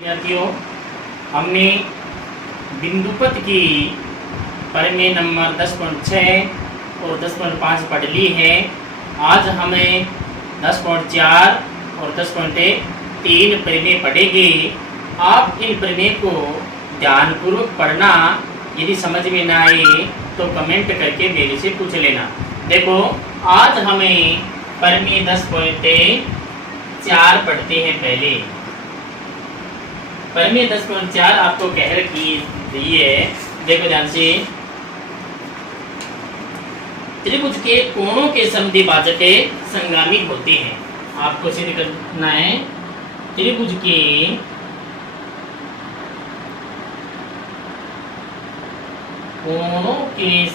विद्यार्थियों, हमने बिंदुपथ की परिमेय नंबर 10.6 और 10.5 पढ़ ली है। आज हमें 10.4 और 10.3 परिमेय पढ़ेंगे। आप इन परिमेय को ध्यानपूर्वक पढ़ना। यदि समझ में ना आए तो कमेंट करके मेरे से पूछ लेना। देखो, आज हमें परिमेय 10.4 पढ़ते हैं। पहले परिमेय 10.4 आपको कह रखी है। देखो ध्यान से, त्रिभुज के कोणों के समद्विभाजक संगामी होते हैं। आपको सिद्ध करना है त्रिभुज के कोणों के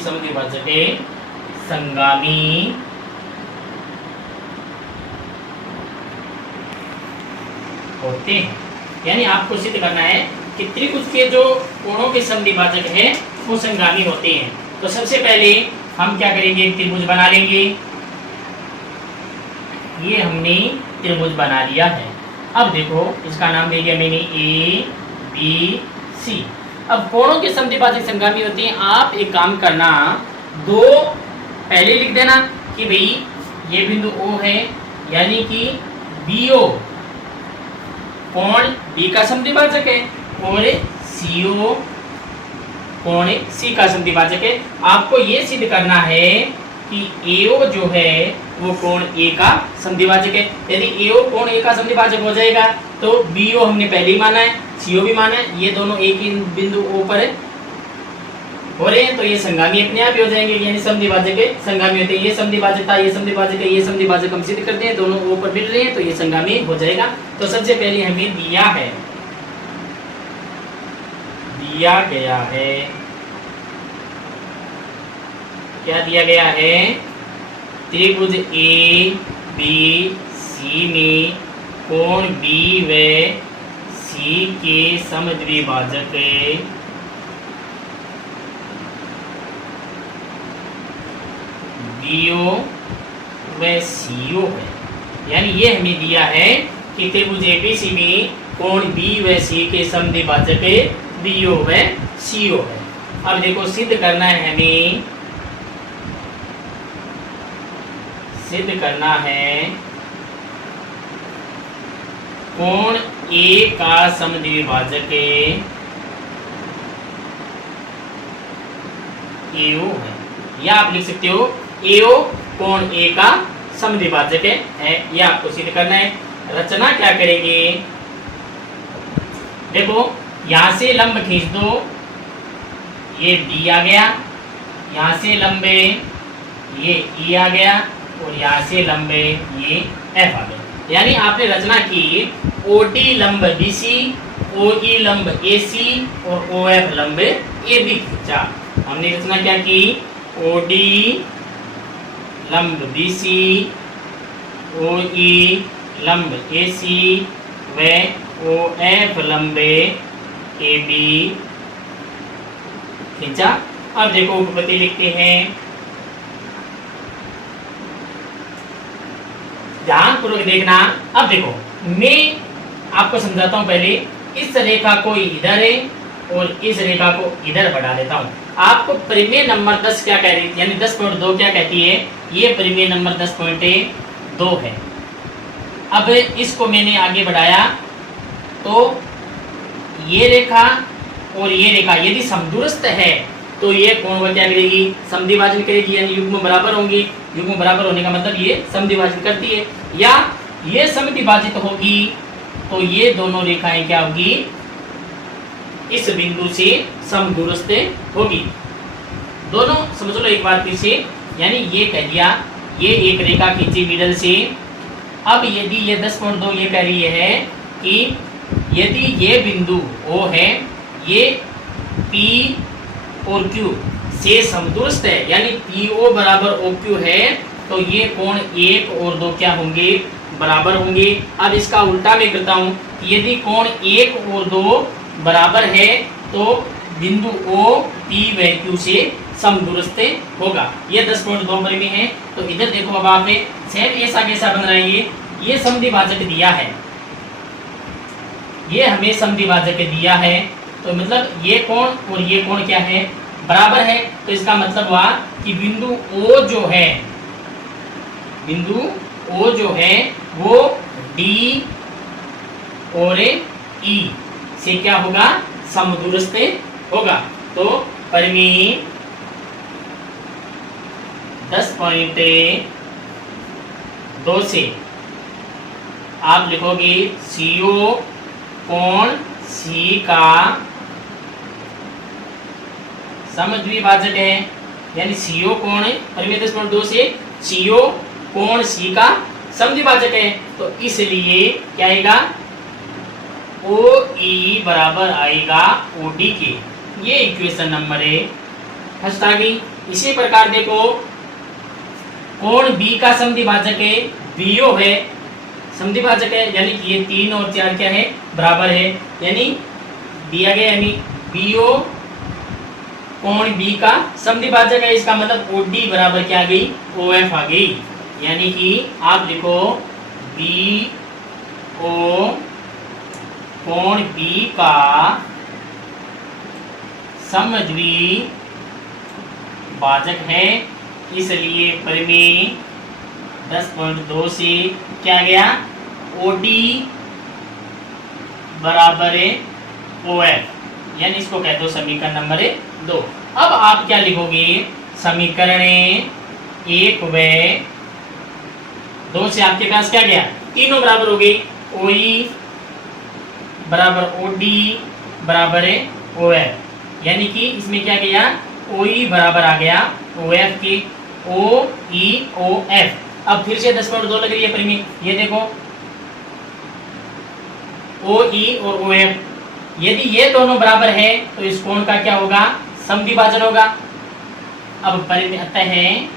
समद्विभाजक संगामी होते हैं। यानी आपको सिद्ध करना है कि त्रिभुज के जो कोणों के समद्विभाजक हैं वो संगामी होते हैं। तो सबसे पहले हम क्या करेंगे, त्रिभुज बना लेंगे। ये हमने त्रिभुज बना लिया है। अब देखो, इसका नाम दे दिया मैंने ए बी सी। अब कोणों के समद्विभाजक संगामी होते हैं। आप एक काम करना, दो पहले लिख देना कि भाई ये बिंदु O है, यानी कि BO कोण B का समद्विभाजक है और CO कोण C का समद्विभाजक है। आपको ये सिद्ध करना है कि AO जो है वो कोण A का समद्विभाजक है। यदि AO कोण A का समद्विभाजक हो जाएगा तो BO हमने पहले ही माना है, CO भी माना है, ये दोनों एक ही बिंदु O पर हो रहे हैं, तो ये संगामी अपने आप ही हो जाएंगे। यानी समद्विभाजक संगामी होते हैं। ये समद्विभाजक था, ये समद्विभाजक है, ये समद्विभाजक हम सिद्ध करते हैं, दोनों O पर मिल रहे हैं तो ये संगामी हो जाएगा। तो सबसे पहले हमें दिया गया है क्या दिया गया है, त्रिभुज A B C में कोण B व C के समद्विभाजक BO व CO है। यानी ये हमें दिया है कि त्रिभुज ABC में कोण B व C के समद्विभाजक BO व CO है। अब देखो, सिद्ध करना है हमें, कोण A का समद्विभाजक AO है। या आप लिख सकते हो AO कोण A का समद्विभाजक है। यह आपको सिद्ध करना है। रचना क्या करेंगे, देखो यहां से लंब खींच दो, ये D आ गया, यहां से लंबे ये E आ गया और यहाँ से लंबे ये F आ गए। यानी आपने रचना की OD लंब BC, OE लंब AC और OF लंब AB खींचा। हमने रचना क्या की, OD लंब BC, OE लंब AC व OF लंब AB खींचा। अब देखो उपपत्ति लिखते हैं, ध्यानपूर्वक देखना। अब देखो, मैं आपको समझाता हूं। पहले इस रेखा को इधर है और इस रेखा को इधर बढ़ा देता हूं। आपको परिमेय नंबर 10 क्या कह रही है, यानी 10.2 क्या कहती है, ये परिमेय नंबर 10.2 है। अब इसको मैंने आगे बढ़ाया तो ये रेखा और ये रेखा यदि समदूरस्थ है तो ये कोण को क्या करेगी, समद्विभाजन करेगी। यानी युग्म बराबर होंगी। युग्म बराबर होने का मतलब ये समद्विभाजन करती है। या ये समद्विभाजित होगी तो ये दोनों रेखाएं क्या होगी, इस बिंदु से समदूरस्थ होगी। दोनों समझ लो एक बार फिर से। यानी ये कह दिया, ये एक रेखा खींची मिडल से। अब यदि ये 10.2 ये कह रही है कि यदि ये बिंदु O है, ये P और Q से समदूरस्थ है, यानी PO बराबर OQ है, तो ये कोण 1 और 2 क्या होंगे, बराबर होंगे। अब इसका उल्टा मैं करता हूं, यदि कोण 1 और 2 बराबर है तो बिंदु O P व Q से समदूरस्थ होगा। ये 10.2 परिमेय है। तो इधर देखो अब आप सेम ऐसा कैसा बन रहा है, ये समद्विभाजक दिया है, ये हमें समद्विभाजक दिया है। तो मतलब ये कोण और ये कोण क्या है, बराबर है। तो इसका मतलब हुआ कि बिंदु O जो है, बिंदु O जो है वो D और E से क्या होगा, समदूरस्थ होगा। तो परिमेय 10.2 से आप लिखोगे CO कोण C का समद्विभाजक है, यानी CO कोण परिमेय 10.2 से CO कोण C का समद्विभाजक है। तो इसलिए क्या आएगा, OE बराबर आएगा OD के। ये इक्वेशन नंबर फर्स्ट आ गई। इसी प्रकार देखो कोण B का समद्विभाजक है, BO है, समद्विभाजक है, यानी कि ये 3 और 4 क्या है, बराबर है, यानी दिया गया, यानी BO कोण B का समद्विभाजक है। इसका मतलब OD बराबर क्या आ गई, OF आ गई। यानी कि आप लिखो BO कोण B का समद्विभाजक है, इसलिए परिमेय 10.2 से क्या गया, OD बराबर OF, यानी इसको कहते हो समीकरण नंबर 2। अब आप क्या लिखोगे, समीकरण 1 व 2 से आपके पास क्या गया, तीनों बराबर हो गई। OE बराबर OD बराबर OF, यानी कि इसमें क्या गया, OE बराबर आ गया OF की, OE OF। अब फिर से 10.2 लग रही है परिमेय, ये देखो OE और OF, यदि ये दोनों बराबर है तो इस कोण का क्या होगा, समद्विभाजन होगा। अब परिमेय है,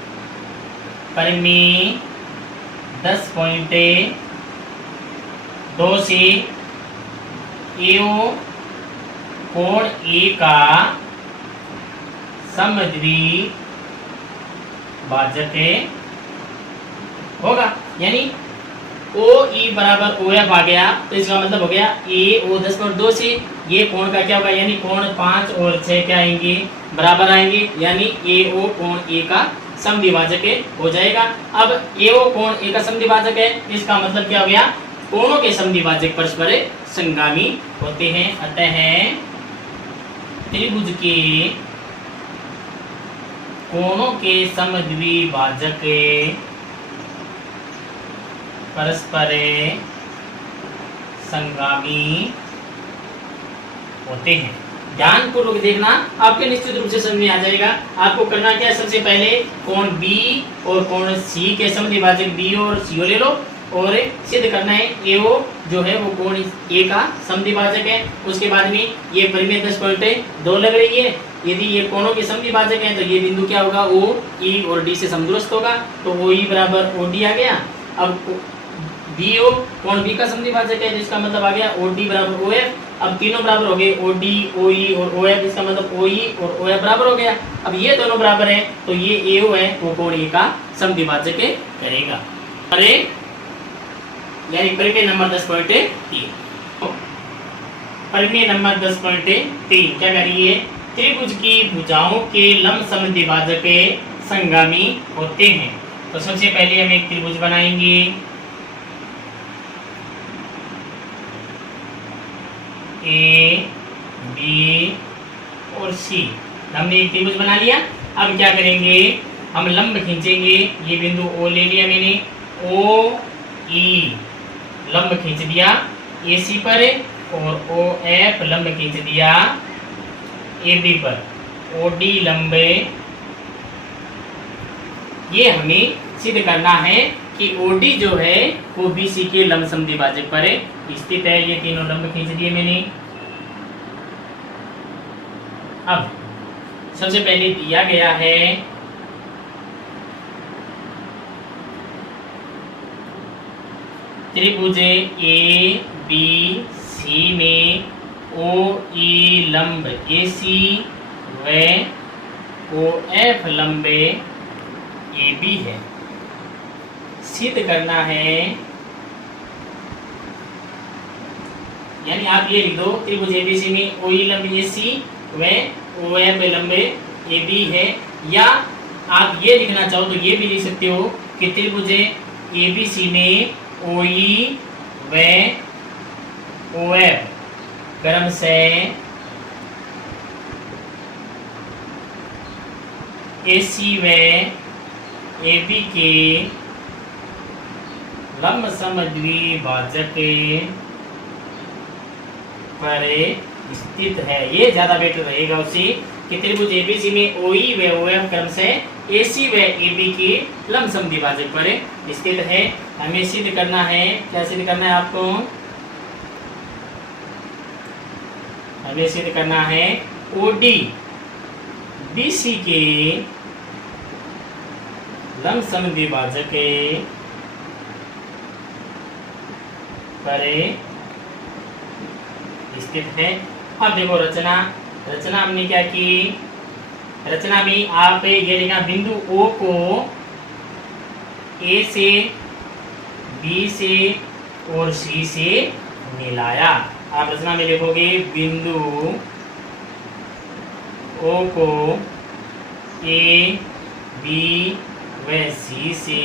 परिमेय 10.2 से AO कोण A का समद्विभाजक होगा, यानी OE बराबर OF आ गया। तो इसका मतलब हो गया AO 10.2 से ये कोण का क्या होगा, यानी कोण 5 और 6 क्या आएंगे, बराबर आएंगे, यानी AO कोण A का समद्विभाजक हो जाएगा। अब AO कोण A का समद्विभाजक है, इसका मतलब क्या हो गया, कोणों के समद्विभाजक परस्पर संगामी होते हैं। अतः त्रिभुज के कोणों के समद्विभाजक परस्पर संगामी होते हैं। ध्यान पूर्वक देखना, आपके निश्चित रूप से समझ में आ जाएगा। आपको करना क्या है, सबसे पहले कोण B और कोण C के समद्विभाजक B और CO ले लो और सिद्ध करना है AO जो है वो कोण A का समद्विभाजक है। उसके बाद में ये परिमेय 10.2 लग रही है, यदि ये कोणों के समद्विभाजक है तो ये बिंदु क्या होगा, OE और D से समदूरस्थ होगा। तो OE बराबर OD आ गया। अब BO कोण B का समद्विभाजक है, जिसका मतलब आ गया OD बराबर OF। अब तीनों बराबर हो गए, OD OE और OF, इसका मतलब OE और OF बराबर हो गया। अब ये दोनों बराबर है तो ये AO है वो कोण A का समद्विभाजक करेगा। अरे यानी परिमेय नंबर 10.3, परिमेय नंबर 10.3 क्या करिए, त्रिभुज की भुजाओं के लंब समद्विभाजक संगामी होते हैं। तो सबसे पहले हम एक त्रिभुज बनाएंगे, A B और C। हमने एक त्रिभुज बना लिया। अब क्या करेंगे, हम लंब खींचेंगे। ये बिंदु O ले लिया मैंने, OE लंब खींच दिया AC पर और OF लंब खींच दिया AB पर। OD लंब, ये हमें सिद्ध करना है कि OD जो है वो BC के लंब समद्विभाजक पर स्थित है। ये तीनों लंब खींच दिए मैंने। अब सबसे पहले दिया गया है त्रिभुज ABC में OE लंब AC व OF लंबे AB है। सिद्ध करना है, यानी आप ये लिख दो त्रिभुज ABC में OE लंबे AC व OF लंबे AB है। या आप ये लिखना चाहो तो ये भी लिख सकते हो कि त्रिभुज ABC में OE व OF क्रम से AC व AB के लंब समद्विभाजक पर स्थित है। ये ज्यादा बेटर रहेगा उससे कि त्रिभुज ABC में OE व OF क्रम से AC व AB के लंब समद्विभाजक पर स्थित है। हमें सिद्ध करना है, क्या सिद्ध करना है आपको? हमें सिद्ध करना है OD BC के लंब समद्विभाजक पर स्थित है। अब देखो रचना हमने क्या की? रचना में आप ये लिखा बिंदु O को A से B से और C से मिलाया। आप रचना में लिखोगे बिंदु O को A B व C से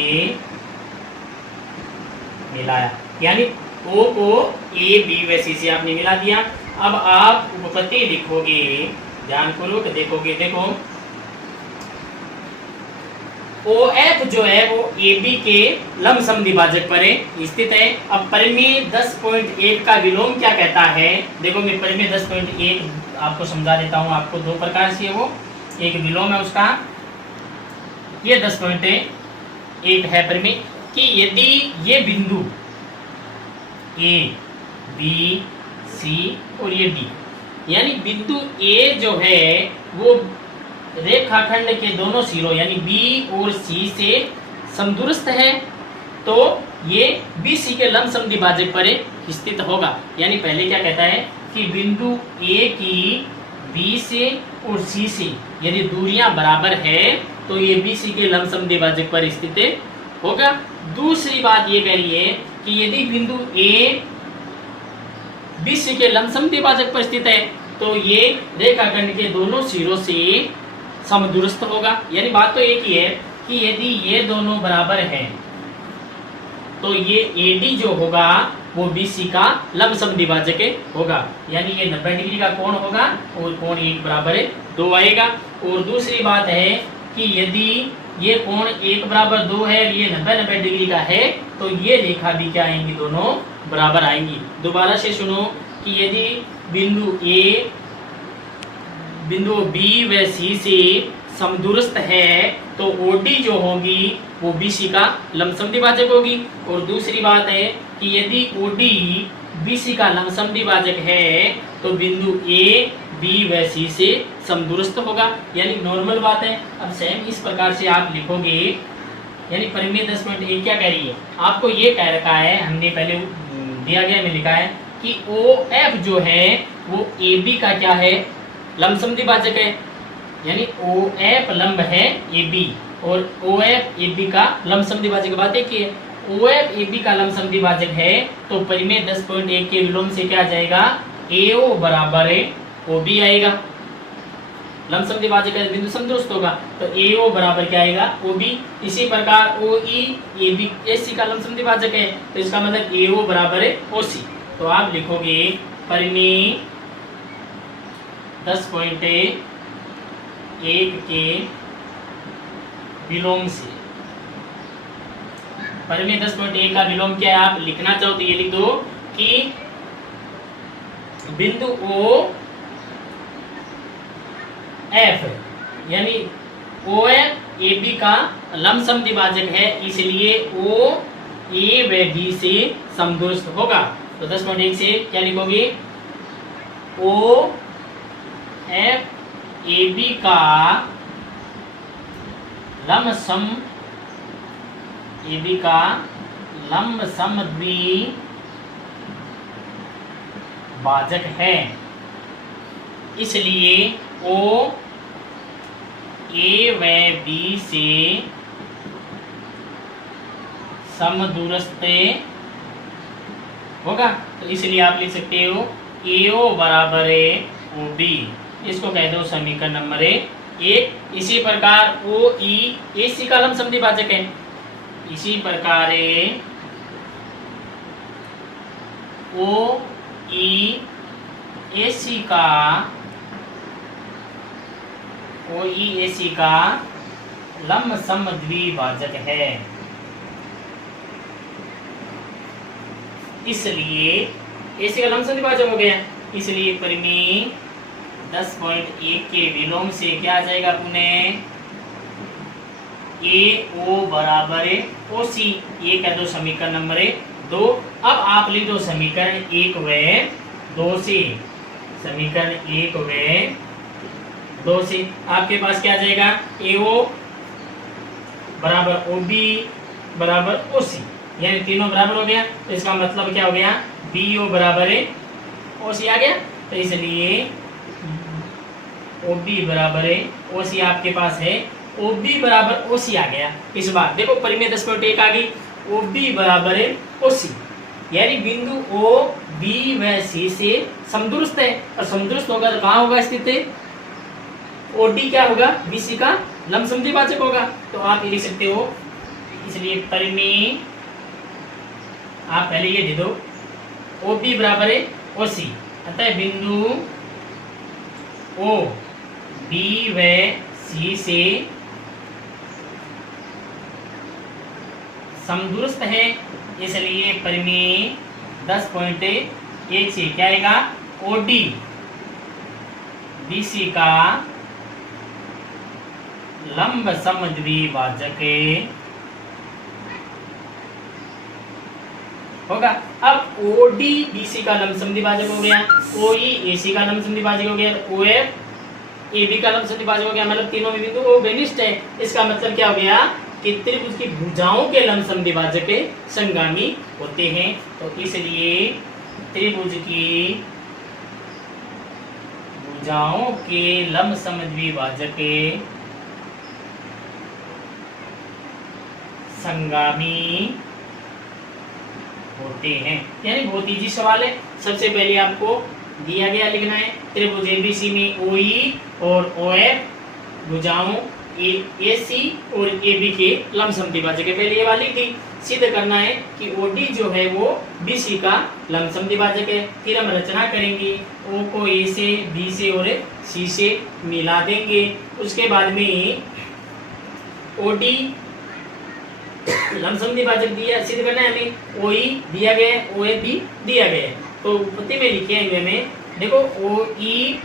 मिलाया, यानी O को A B व C से आपने मिला दिया। अब आप उपपत्ति लिखोगे, ध्यानपूर्वक देखोगे। देखो OF जो है वो AB के लंब समद्विभाजक पर स्थित है। अब परिमेय 10.1 का विलोम क्या कहता है? देखो मैं परिमेय 10.1 आपको समझा देता हूँ। आपको दो प्रकार से वो एक विलोम है उसका, ये 10.1 है परिमेय कि यदि ये बिंदु A B C और ये D, यानी बिंदु A जो है वो रेखाखंड के दोनों सिरों यानी B और C से समदूरस्थ है, तो ये BC के लंब समद्विभाजक पर स्थित होगा। यानी पहले क्या कहता है कि बिंदु A की B से और C से यदि दूरियां बराबर है तो ये BC के लंब समद्विभाजक पर स्थित होगा। दूसरी बात ये कह रही है कि यदि बिंदु A BC के लंब समद्विभाजक पर स्थित है तो ये रेखाखंड के दोनों सिरों से समदूरस्थ होगा। यानी बात तो एक ही है कि यदि ये दोनों बराबर हैं तो ये AD जो होगा वो BC का लंब समद्विभाजक होगा, यानी ये 90 डिग्री का कोण होगा और कोण 1 बराबर 2 आएगा। और दूसरी बात है कि यदि ये कोण 1 बराबर 2 है, ये 90 डिग्री का है, तो ये रेखा भी क्या आएंगी? दोनों बराबर आएंगी। दोबारा से सुनो कि यदि बिंदु B व C से समदूरस्थ है तो OD जो होगी वो BC का लंब समद्विभाजक होगी। और दूसरी बात है कि यदि OD BC का लंब समद्विभाजक है तो बिंदु A B व C से समदूरस्थ होगा, यानी नॉर्मल बात है। अब सेम इस प्रकार से आप लिखोगे, यानी परिमेय 10.1 क्या कह रही है? आपको ये कह रखा है, हमने पहले दिया गया में लिखा है कि OF जो है वो AB का क्या है? लंब समद्विभाजक है। यानी OF लंब है AB और OF AB का लंब समद्विभाजक। बात है कि OF AB का लंब समद्विभाजक है तो परिमेय 10.1 के विलोम से क्या आ जाएगा? AO बराबर OB आएगा। लंब समद्विभाजक का बिंदु समदूरस्थ होगा तो AO बराबर क्या आएगा? OB। इसी प्रकार OE AB AC का लंब समद्विभाजक है तो इसका मतलब AO बराबर OC। तो आप लिखोगे परिमेय 10.1 के विलोम से। परिमेय 10.1 का विलोम क्या है? आप लिखना चाहो तो ये लिख दो कि बिंदु OF यानी OF AB का लंब समद्विभाजक है, इसलिए O A व B से समदूरस्थ होगा। तो 10.1 से क्या लिखोगे? OF AB का लंब समद्विभाजक है, इसलिए ए व बी से समदूरस्थ होगा। तो इसलिए आप लिख सकते हो AO बराबर है OB, इसको कह दो समीकरण नंबर 1। इसी प्रकार OE AC का लंब समद्विभाजक है। इसी प्रकार OE AC का लंब समद्विभाजक है। इसलिए AC का लंब समद्विभाजक हो गया, इसलिए परिमेय 10.1 के विलोम से क्या आ जाएगा पुनः AO बराबर OC, ये कह दो समीकरण नंबर 2। अब आप लिख दो समीकरण 1 व 2 से, समीकरण 1 व 2 से आपके पास क्या आ जाएगा, AO बराबर OB बराबर OC, यानी तीनों बराबर हो गया। तो इसका मतलब क्या हो गया, BO बराबर OC आ गया। तो इसलिए OB बराबर OC आपके पास है, OB बराबर OC आ गया। इस बार देखो परिमेय 10.1 आ गई, OB बराबर OC, यानी बिंदु O B व C से समदूरस्थ है। और समदूरस्थ होगा तो कहाँ होगा स्थित, OD क्या होगा, BC का लंब समद्विभाजक होगा। तो आप ये लिख सकते हो, इसलिए परिमेय आप पहले ये दे दो OB बराबर OC, अतः बिंदु O B व C से समदूरस्थ है, इसलिए परिमेय 10.1 से क्या आएगा, OD BC का लंब समद्विभाजक होगा। अब OD BC का लंब समद्विभाजक हो गया, OE AC का लंब समद्विभाजक हो गया, OF AB का लंब समद्विभाजक हो गया, मतलब तीनों में बिंदु O घनिष्ठ है। इसका मतलब क्या हो गया कि त्रिभुज की भुजाओं के लंब समद्विभाजक संगामी होते हैं। तो इसलिए त्रिभुज की भुजाओं के लंब समद्विभाजक संगामी होते हैं। यानी बहुत इजी सवाल है। सबसे पहले आपको दिया गया लिखना है त्रिभुज ABC में OE और OF भुजाओं AC और AB के लंब समद्विभाजक है। पहले ये वाली थी, सिद्ध करना है कि OD जो है वो BC का लंब समद्विभाजक है। फिर हम रचना करेंगे, O को A से B से और C से मिला देंगे। उसके बाद में OD लंब समद्विभाजक दिया, सिद्ध करना है हमें, OE दिया गया है, OF भी दिया गया है। तो उत्पत्ति में लिखे हैं हमें, देखो OE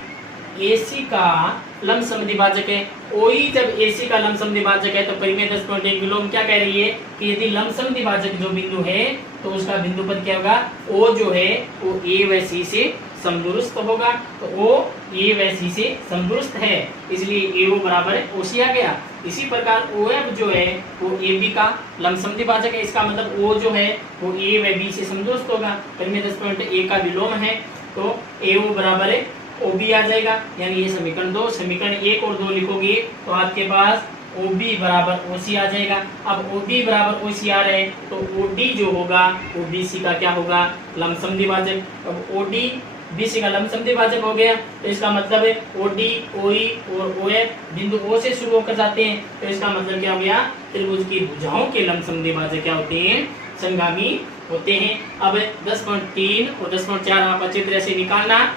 AC का लंब समद्विभाजक है। OE जब AC का लंब समद्विभाजक है तो परिमेय 10.1 विलोम क्या कह रही है कि यदि लंब समद्विभाजक जो बिंदु है तो उसका बिंदु पद क्या होगा, O जो है वो A व C से समदूरस्थ होगा। तो O A व C से समदूरस्थ है, इसलिए AO बराबर OC आ गया। इसी प्रकार OF जो है वो AB का लंब समद्विभाजक है। इसका मतलब O जो है वो A व B से समदूरस्थ होगा। परिमेय 10.1 का विलोम है तो AO बराबर OB आ जाएगा, यानी ये समीकरण 2। समीकरण 1 और 2 लिखोगे तो आपके पास OB बराबर OC आ जाएगा। अब OB बराबर OC आ रहे हैं तो OD जो होगा वो BC का क्या होगा, लंब समद्विभाजक। अब OD BC का लंब समद्विभाजक हो गया तो इसका मतलब है OD OE और OF बिंदु O से शुरू होकर जाते हैं। तो इसका मतलब क्या हो गया, त्रिभुज की भुजाओं के लंब समद्विभाजक क्या होते हैं, संगामी होते हैं। अब 10.3 और 10.4 आप अच्छी तरह से निकालना।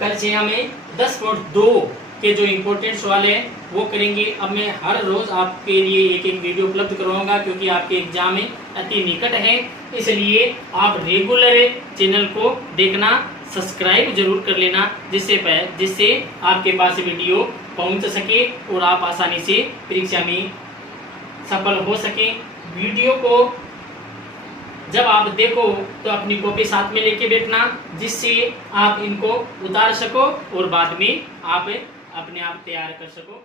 कल से हमें 10.2 के जो इम्पोर्टेंट सवाल है वो करेंगे। अब मैं हर रोज आपके लिए एक एक वीडियो उपलब्ध करवाऊंगा क्योंकि आपके एग्जाम में अति निकट है, इसलिए आप रेगुलर चैनल को देखना, सब्सक्राइब जरूर कर लेना, जिससे आपके पास वीडियो पहुंच सके और आप आसानी से परीक्षा में सफल हो सके। वीडियो को जब आप देखो तो अपनी कॉपी साथ में लेके बैठना, जिससे आप इनको उतार सको और बाद में आप अपने आप तैयार कर सको।